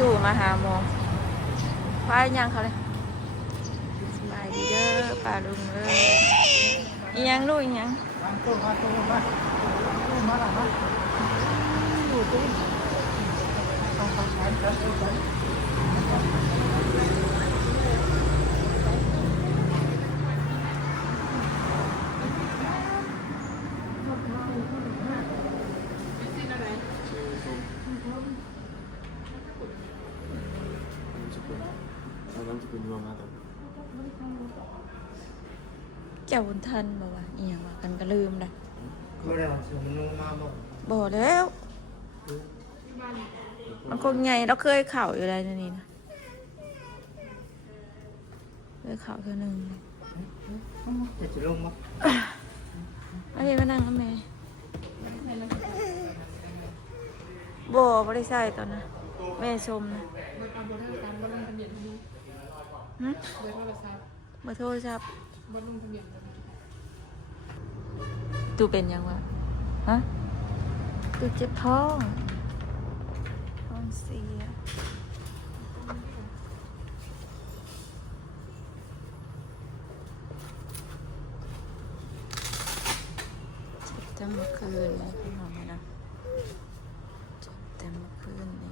ตู่มาหาหมอไปยังเขาเลยสบายดีเด้อป้าลุงเลยอีหยังลูกอีหยังเจ้าบุญทันบอกว่าอีหยังว่ากันก็ลืมเลย ก็ได้มาซื้อมันนุ่มมากบอก บอกแล้วมันคงไงเราเคยเข่าอยู่อะไรนี่นะเคยเข่าเท่านึง จะลงมั้ง อันนี้มานั่งกับแม่บอกไม่ได้ใส่ตอนนะแม่ชมนะหึเบอร์โทรศัพท์ตูเป็นยังวะฮะตูเจ็บท้องเสียเจ็บแต่เมื่อคืนเลยพี่น้องนะเจ็บแต่เมื่อคืนนี่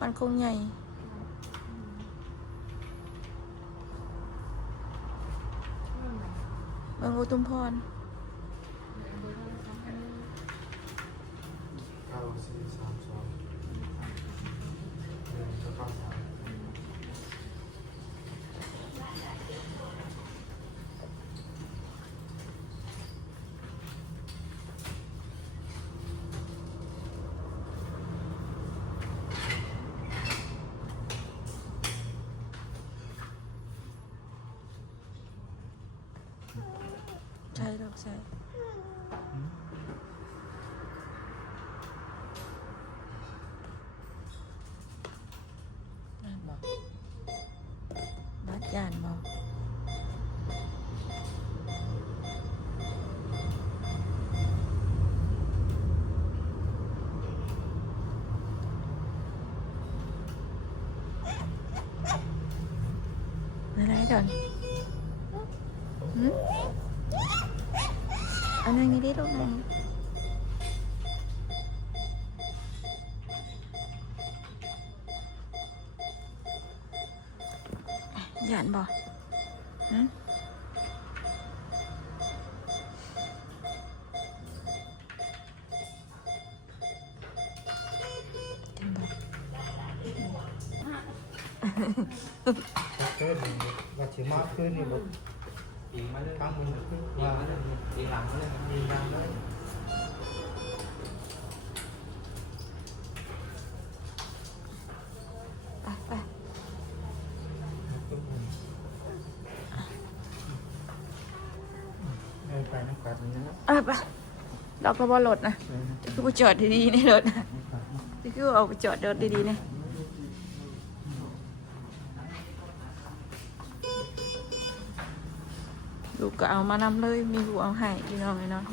มันคงใหญ่เมืองอุทุมพรใช่หรอกใช่นั่นบอกบัดยานบอกอะไรก่อนอันนั้นไม่ได้ลูกนะหยานบอกเกิดว่าจะมาขึ้นนี่บอกตั้งมันขึ้นว่าดีหลังเลยดีหลังเลยไปไปน้ำกัดนี้นะ ไปเราก็บอรถนะคือไปจอดดีๆในรถนะคือเอาไปจอดรถดีๆเนี่ยลูกก็เอามานำเลยมีลูกเอาให้พี่น้องเลยเนาะ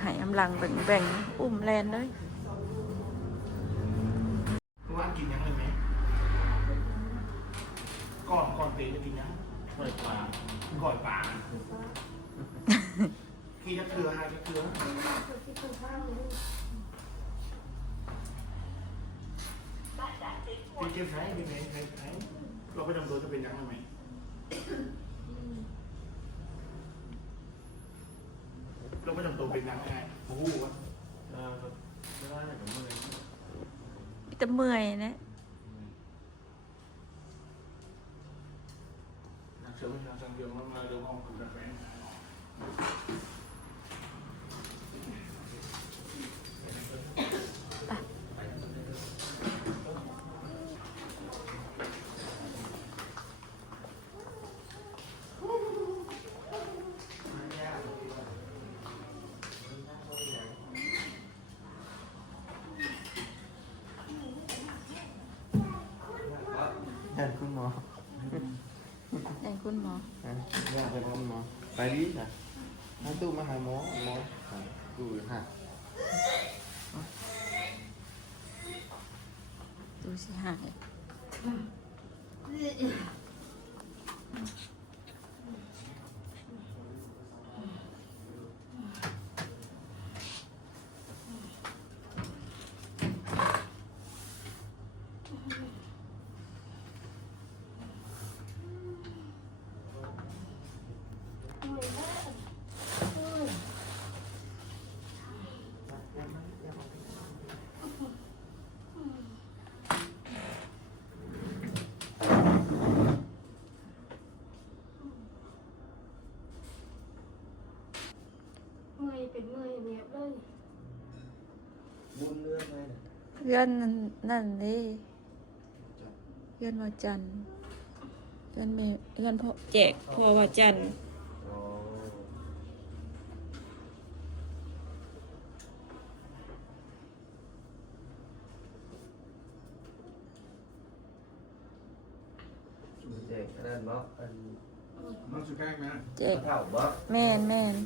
ให้อำลังแบ่งอุ้มแลนเลยว่ากินยังเลยไหมก่อนเตะจะกินยังก่อยปลาขี้จะเถื่อให้จะเถื่อพี่เก็บใช้เป็นไงใช้เราไปดำตัวจะเป็นยังไงไหมเราไปดำตัวเป็นยังไงโอ้โหไม่ได้กับมือพี่จะเมื่อยนะนักเชื่อว่าสังเกตว่ามาเรื่องห้องคือแบบไหนยันคุณหมอ ยันคุณหมอ ยันคุณหมอไปดิจ้ะนั่นตู้มาหาหมอตู้ฮะ สิหายเป็นเมื่อยเนียบเลย บุญเรื่องไงเนี่ย เพื่อนนั่นนี่เพื่อนว่าจันทร์เพื่อนเมเพื่อนพ่อแจกพ่อว่าจันทร์ อ๋อเด็กอันนั้นเนาะอัน มันสุดแค่ไหม แจก เท่าบ่ แม่น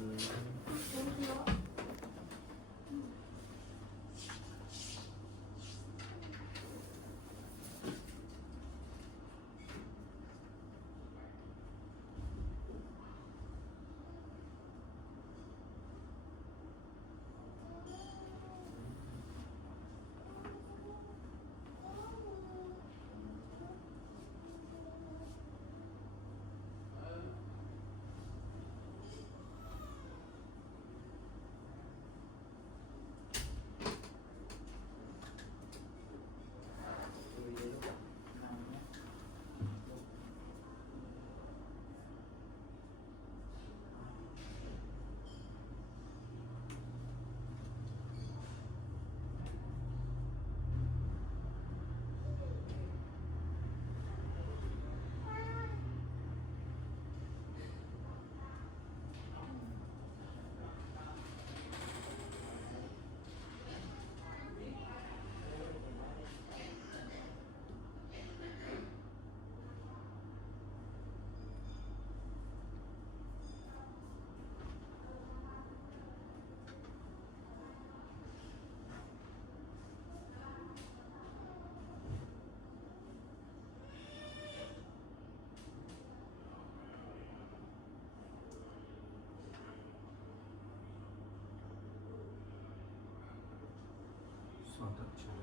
สอนตัดเฉย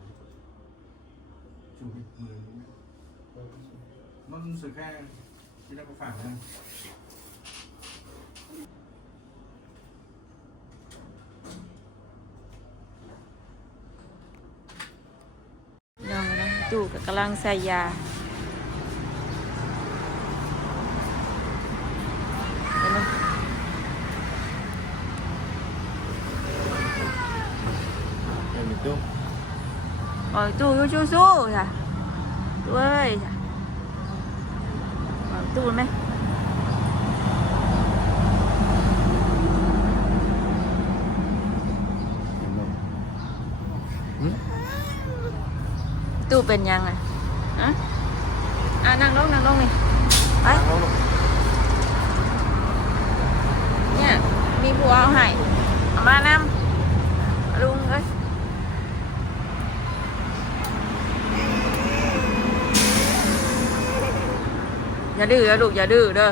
จูบมือมันสุดแค่ที่ได้ก็ฝากนะ ๆน้องนะตู่ก็กำลังใส่ยาเห็นไหม เดี๋ยวมีตู้ ตู่สู้สู้จ้ะตู่เอ้ยจ้ะตู่ไหมตู่เป็นยังไงอะนั่งลงนี่ไปเนี่ยมีผัวเอาให้เอามานำลุงเอ้ยอย่าดื้อนะลูกอย่าดื้อเด้อ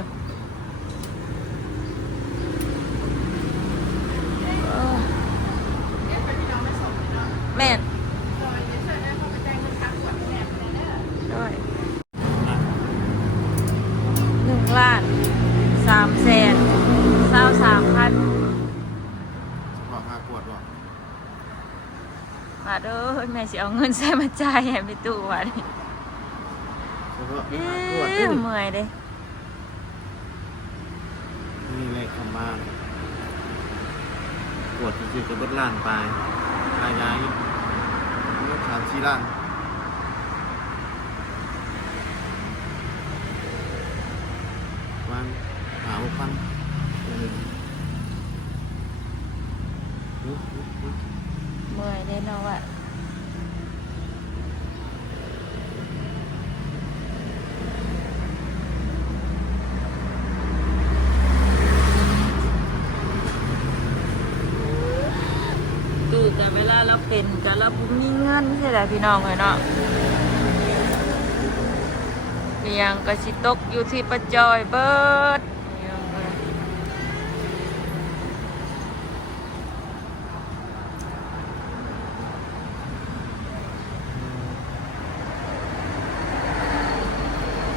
แม่นด้วย1,323,000 ขอพากวดบ่ มาเด้อแม่สิเอาเงินใส่มาจ่ายให้ไปตู้วะนี่ แล้วก็ เอ้ พากวดด้วย เมื่อยเด้ นี่เลขคำบ้านกวดคือจะเบิดล้านไปรายย้ายเมื่อ3-4 ล้านวัน6,000 เมื่อยเด้เนาะว่ะตู่แต่เวลาเราเป็นแต่เราบ่มีเงินใช่ไหมพี่น้องเลยเนาะ เรียงกระสิตกอยู่ที่ประจอยเบิดเรียงเอ้ย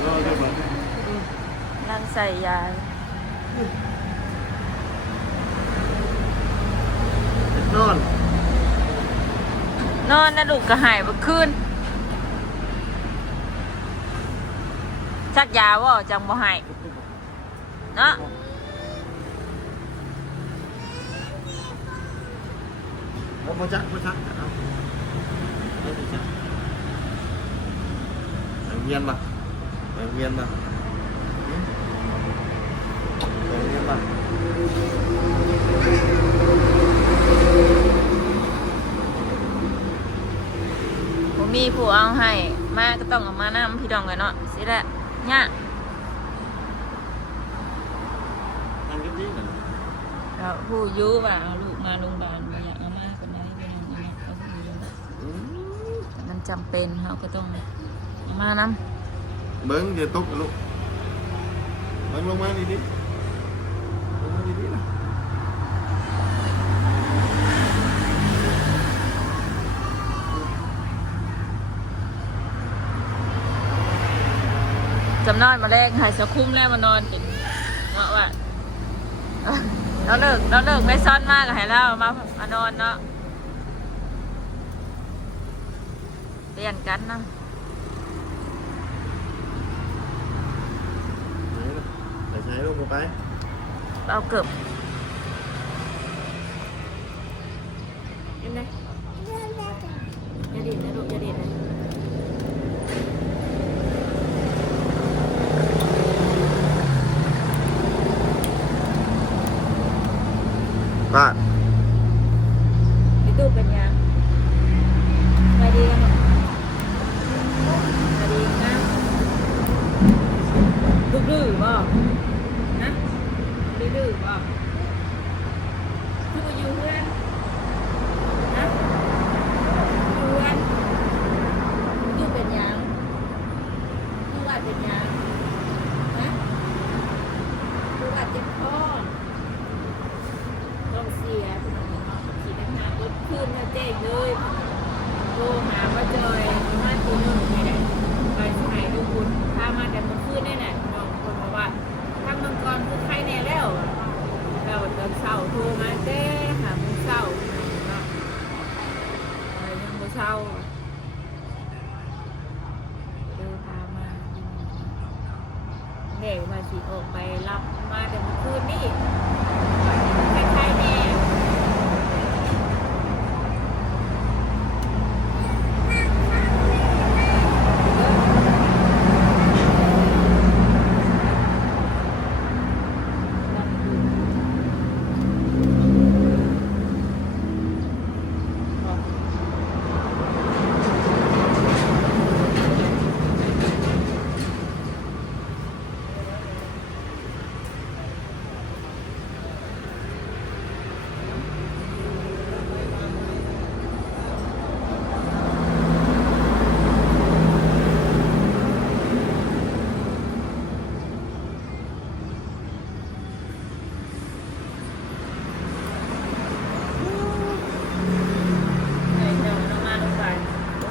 รอได้บ่ นั่งใส่ยา นอน นอนนะลูกก็หายเมื่อคืนชักยาว่าจังบ่หายเนาะ บ่จักเอาไม่จักไปเวียนบ่ไปเวียนบ่ไปเวียนบ่ ผมมีผู้เอาให้มาก็ต้องเอามานำพี่ดองกันเนาะสิแหละเนี่ย ทางดีๆน่ะ เราผู้อยูว่าเอาลูกมาโรงพยาบาลมาอยากเอามาคนใดเป็นอย่างนี้ก็ผู้อยูแต่มันจำเป็นเราก็ต้องเอามาน เบิ้งอย่าตกนะลูกเบิ้งลงมาดีๆลงมาดีๆนะ ำจำนอนมาแรกหายสะคุ้มแล้วมานอนเป็นเนาะว่าเราเลิกไม่ซ่อนมากให้เรามานอนเนาะเปลี่ยนกันเนาะ ไปใช้ลูกไป เอาเกือบยังไงอย่าดิ่นนะลูกอย่าดิ่นนะ ป้า พี่ตู้เป็นยังมาดีกันหรอมาดีนะดื้อบ่นะดื้อบ่คือมาอยู่เพื่อนนะอยู่เพื่อนตู้เป็นยังตู้ว่าเป็นยังนะตู้ว่าเจ็บคอต้องเสียพี่น้องเนาะขี่นักงานรถขึ้นมาเจ๊งเลยโทรหาว่าจอยมาตัวหนึ่งไม่ได้ไปสมัยทุกคนพามาแต่เมื่อคืนนี่แหละน้องคนบอกว่าทางมังกรคือใครแน่แล้วแล้วตอนเช้าโทรมาเจ๊หามื้อเช้าเนาะยังบ่เช้าพามาเด็กมาสิออกไปรับมาแต่เมื่อคืนนี่ใครแน่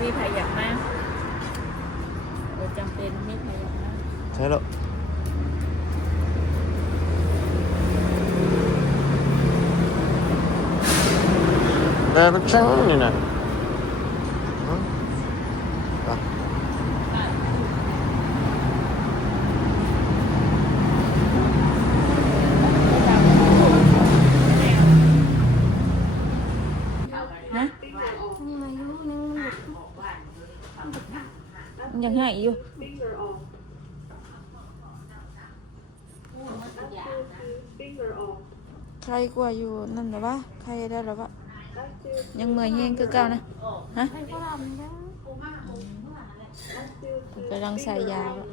มีใครอยากมาจำเป็นมีใครอยากมา ใช่แล้วแต่มันช่างนี่นะฮะยังให้อยู่ใครกว่าอยู่นั่นหรอวะใครได้หรอวะยังเมื่อยแห้งคือเก่านะฮะกำลังใส่ยาแล้ว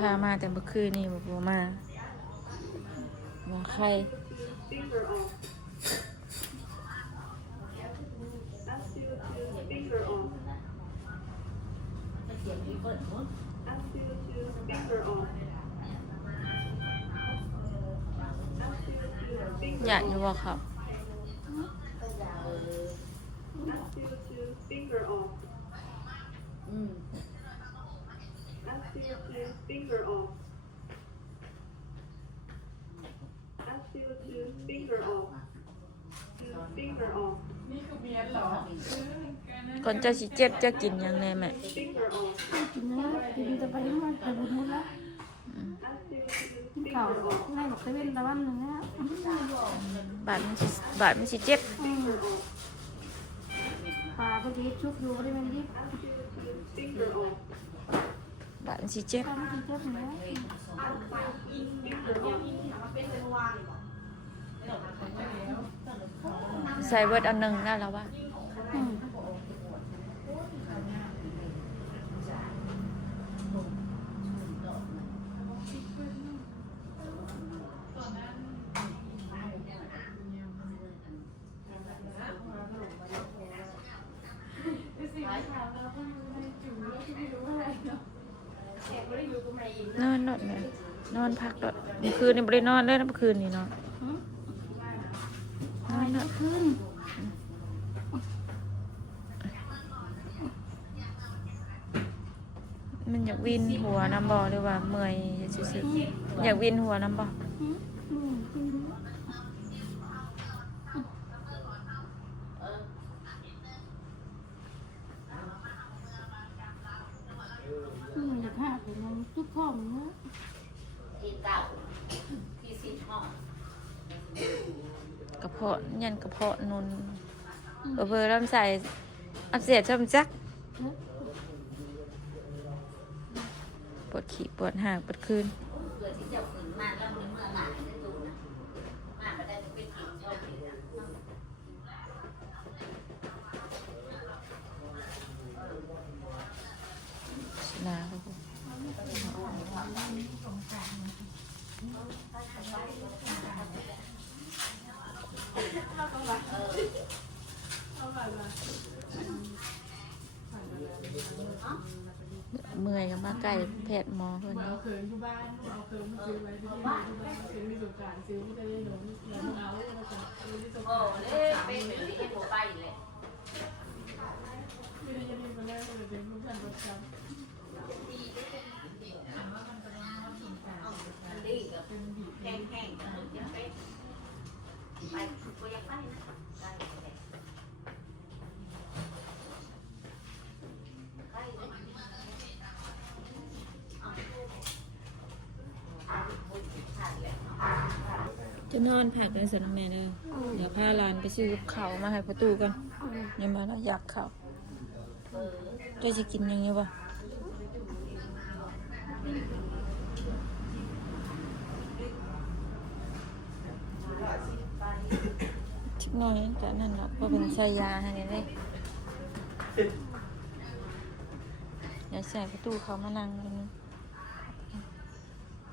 พามาแต่เมื่อคืนนี่บอกมาใคร อยากอยู่บ่ครับ ก่อนเจะสิเจ็บจะกินหยังแน่แม่ กินนะกินแต่ไปทั้งวันไปบุญหมดแล้วกินข้าวไล่บอกไปเว้นตะวันหนึ่งนะ บาดมันสิเจ็บ ปลาพอดีชุบอยู่ก็ได้เป็นยิบบ าดมันสิเจ็บ ปลาไม่กินเจ็บเนื้อ ใส่เบิดอันหนึงได้แล้วว่า นอนแม่นอนพักดอดเมื่อคืนนี่บ่ได้นอนเลยนะเมื่อคืนนี่เนาะนอนเนาะ ขึ้น มันอยากวินหัวน้ำบ่หรือว่าเมื่อยซื่อๆอยากวินหัวน้ำบ่อยากหักเลยมันทุกข้อมเนื้อ กระเพาะยันกระเพาะนุนเบอร์ลำไส้อักเสบจำจักปวดขี้ปวดหางปวดคืนชนะครับผมเมื่อยก็มาใกล้แพทย์หมอเพิ่น เอาเขินที่บ้านเอาเขินมาซื้อไว้ที่บ้านซื้อมีสุการซื้อไม่ได้หลงแล้วเอาแล้วก็ซื้อที่สุการไม่ได้จะมีมาแรกเลยเป็นผู้พันประจำจะนอนผักกันสันแม่เด้อเดี๋ยวพาหลานไปซื้อกับข้าวมาให้ประตูกันยังมาแล้วอยากข้าวเจ้าจะกินยังไงบ่ชิบน้อยแต่นั่นแหละเพราะเป็นชายาให้เลยเดี๋ยวใส่ประตูเขามานั่งตรงนี้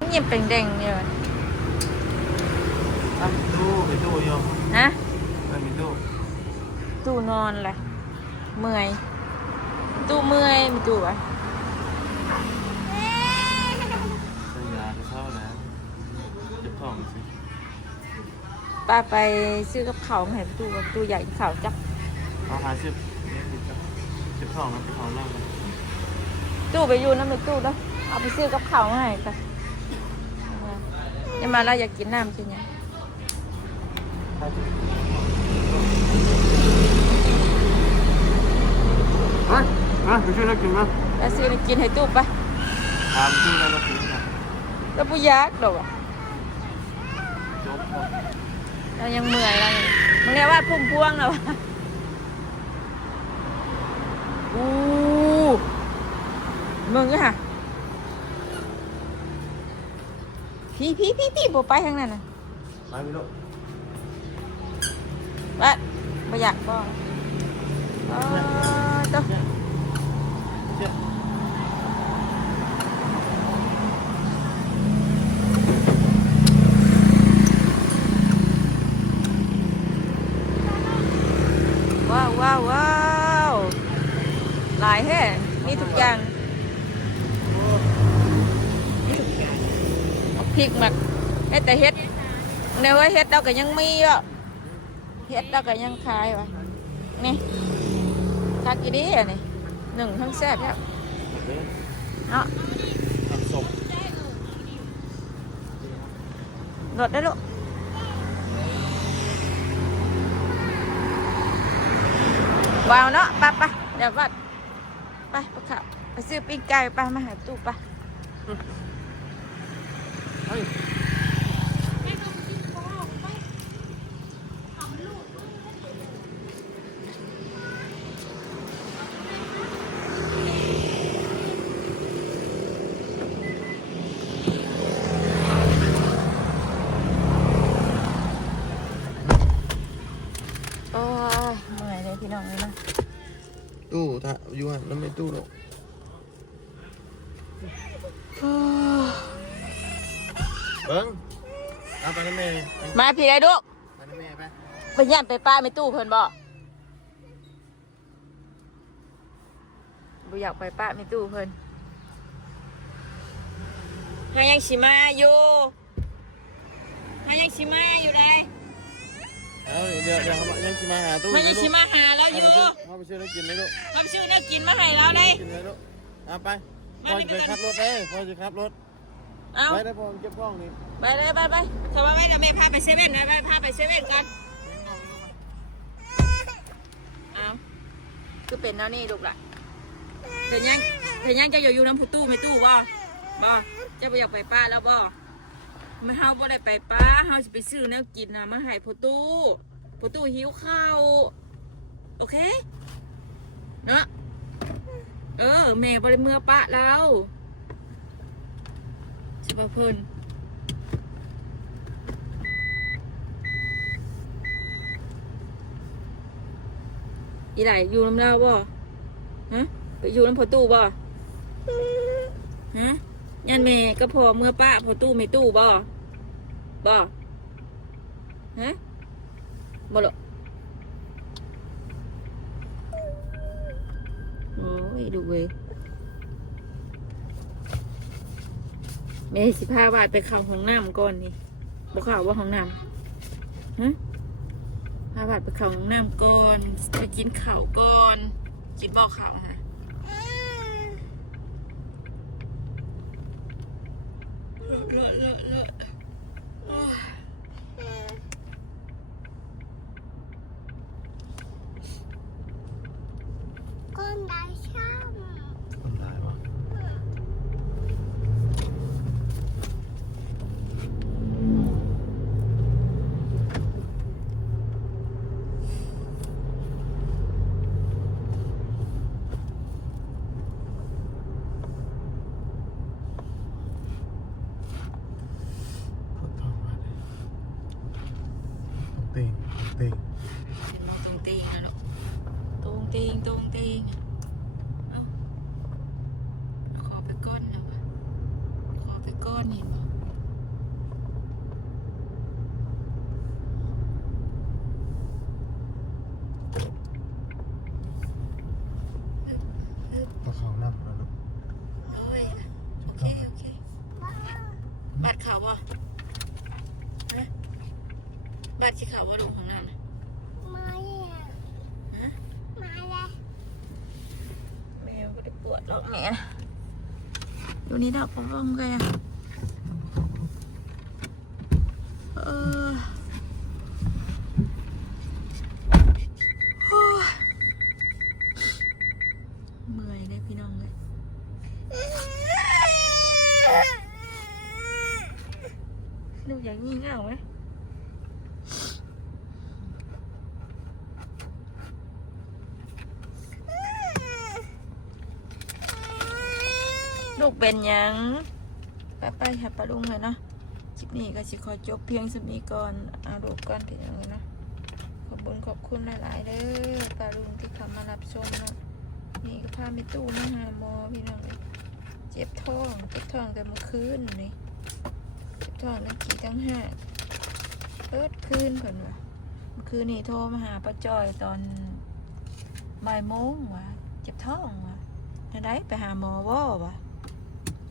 เงียบเป็นแดงเนี่ย ตู้ไปตู้โยม ฮะ ไม่มีตู้ ตู้นอนแหละเมื่อยตู้เมื่อยมีตู้อ่ะ ใช้ยาจะเข้าแล้วเจ็บท้องสิ ป้าไปซื้อกับข้าวมาให้ประตูใหญ่ข้าวจัก เอาหาเจ็บเจ็บท้องนะเจ็บท้องนั่ง ตู้ไปอยู่น้ำในตู้แล้วเอาไปซื้อกับข้าวมาให้กันยังมาแล้วอยากกินน้ำใช่ไหม ไปช่วยนักกินนะ แล้วซื้อกินให้ตู้ไป ตามตู้แล้วนักกินนะ แล้วปุยากดอกอ่ะ จบหมด เรายังเมื่อยแล้วมึงเรียกว่าพุ่มพวงเหรอวะอู้มึงก็ฮะพี่บ่ไปทางนั้นน่ะ ไปไม่รู้ ว่าบ่อยากบ่ตัวว้าวหลายแฮ่มีทุกอย่าง พริกหมักเฮ็ดแต่เฮ็ดในเว้ยเฮ็ดเราก็ยังมีอ่ะเฮ็ดเราก็ยังขายวะนี่คักกี่ดีอ่ะนี่หนึ่งทั้งแซ่บแล้วเนาะ ทำศพ รถได้ลูกว้าวเนาะไปเดี๋ยวก่อนไปขับไปซื้อปิ้งไก่ไปมาหาตู้ไป เฮ้ย โอ้ยเมื่อยเลยพี่น้องเลยนะ ตู้ถ้าอยู่หันแล้วไม่ตู้หรอกเบิ้งเอาไปนะแม่ มาพี่ได้ลูก ไปนะแม่ไป ไปย่านไปป้าไม่ตู้เพิ่นบ่บ่อยากไปป้าไม่ตู้เพิ่นหายังสิมาอยู่หายังสิมาอยู่ได้ เอาเดี๋ยวยังชิมาหาตู้ หายังสิมาหาเราอยู่ เอาไปช่วยเรากินเลยลูก ทำชื่อเนี่ยกินมาให้เราได้ กินเลยลูกเอาไปพ่อจะขับรถเด้พ่อจะขับรถ เอา ไปได้พ่อเก็บกล้องนี่ ไปเลยไปสบายไหมเดี๋ยวแม่พาไปเซเว่นไปพาไปเซเว่นกันเอาคือเป็นแล้วนี่ลูกล่ะเป็นยังจะอยู่น้ำผู้ตู้ไม่ตู้บ่จะไปอยากไปป้าแล้วบ่มาเฮาบ่ได้ไปป้าเฮาจะไปซื้อแนวกินนะมาให้ผู้ตู้หิวข้าวโอเคเนาะแม่บ่ได้เมื่อป้าแล้วใช่ป่ะเพิ่นอีไหลอยู่น้ำเล่าบ่ฮะไปอยู่น้ำพอตู้บ่ฮะยันแม่ก็พอเมื่อป้าพอตู้ไม่ตู้บ่ฮะบ่หรอกโอ้ยดูเว้ยแม่สิพาว่าไปเข้าห้องน้ำก่อนนี่บ่เข้าว่าห้องน้ำฮะพาว่าไปเข้าห้องน้ำก่อนไปกินข้าวก่อนกินบ่ข้าวฮะเลอะคนได้ช่าง คนร้ายวะ ปวดท้องมากเลยเต่ง ตรงตีงนะลูกตรงตีงเอ้าขอไปก้อนนะวะขอไปก้อนเห็นบ่ต้องเข้าน้ำแล้วลูก โอ้ยโอเคบัตรข่าวบ่ฮะบัตรที่ข่าวว่าลงของน้ำนะ มาเนี่ย ฮะ มาเลย แม่ไม่ได้ปวดหรอกแม่อยู่นี่ดอกผมว่าไงอะโอ้ยเมื่อยเลยพี่น้องเลยลูกอย่างงี้เง่าไหมลูกเป็นยังไปหาปลาลุงเลยเนาะคลิปนี้ก็สิขอจบเพียงสำนี้ก่อนเอาลูกก่อนเป็นยังไงเนาะขอบคุณหลายๆเด้อปลาลุงที่เข้ามารับชมเนาะนี่ก็พาไปตู้มาหาหมอพี่น้องเลยเจ็บท้องแต่เมื่อคืนนี่เจ็บท้องทั้งกี่ทั้งห้าคืนเพิ่นว่ะเมื่อคืนนี่โทรมาหาป้าจอยตอนบ่ายโมงว่ะเจ็บท้องว่ะได้ไปหาหมอว่ะ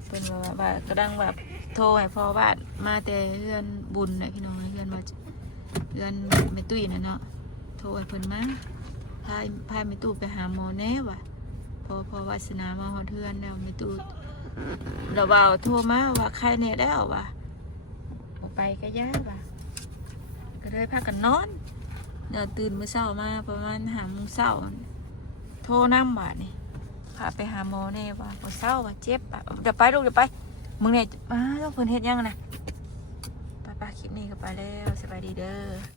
เพิ่นว่ากระดังแบบโทรให้พ่อบ้านมาแต่เฮือนบุญน่ะพี่น้องเฮือนว่าเฮือนแม่ตุ้ยน่ะเนาะโทรให้เพิ่นมาพาแม่ตู้ไปหาหมอแน่ว่ะพอวาสนามาฮอดเฮือนแล้วแม่ตู้เราเบาโทรมาว่าใครแน่แล้วว่ะบ่ไปก็ย่าว่ะก็เลยพากันนอนเดี๋ยวตื่นมื้อเช้ามาประมาณ5 โมงเช้าโทรนำบาดนี่พาไปหาหมอแน่ว่ะบ่เช้าว่ะเจ็บอ่ะเดี๋ยวไปลูกเดี๋ยวไปมึงเนี่ยต้องเพิ่นเฮ็ดยังนะไปคลิปนี้ก็ไปแล้วสบายดีเด้อ